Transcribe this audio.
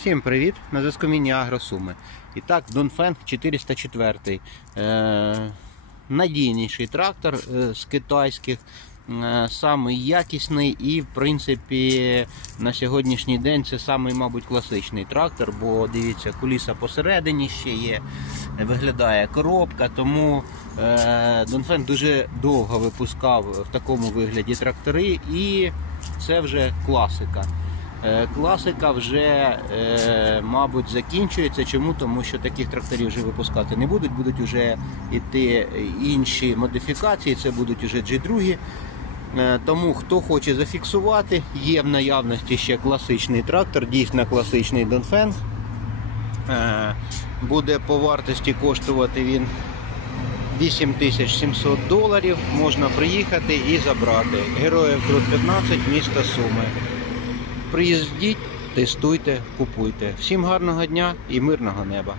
Всім привіт! На зв'язку Міні Агросуми. І так, Донфен 404. Е, надійніший трактор е, з китайських, е, самий якісний і, в принципі, на сьогоднішній день це самий, мабуть, класичний трактор, бо дивіться, куліса посередині ще є, виглядає коробка, тому е, Донфен дуже довго випускав в такому вигляді трактори, і це вже класика. Е, Класика вже, е, мабуть, закінчується. Чому? Тому що таких тракторів вже випускати не будуть, будуть вже йти інші модифікації, це будуть вже G2. Е, Тому хто хоче зафіксувати, є в наявності ще класичний трактор, дійсно класичний Донфен. Е, Буде по вартості коштувати він 8700 доларів. Можна приїхати і забрати. Героїв Крут 15, місто Суми. Приїздіть, тестуйте, купуйте. Всім гарного дня і мирного неба!